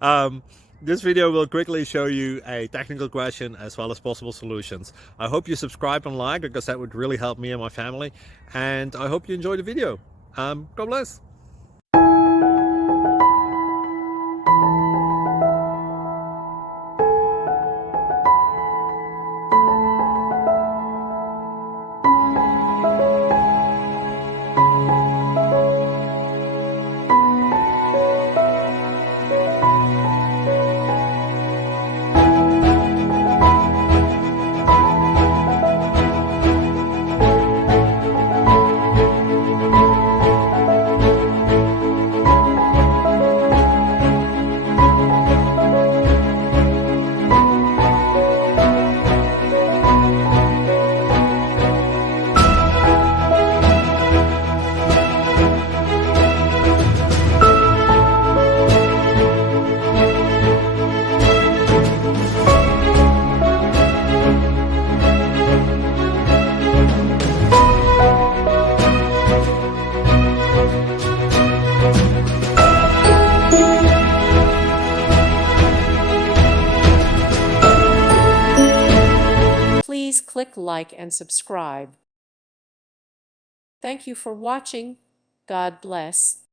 um, this video will quickly show you a technical question as well as possible solutions. I hope you subscribe and like, because that would really help me and my family. And I hope you enjoy the video. God bless. Please click like and subscribe. Thank you for watching. God bless.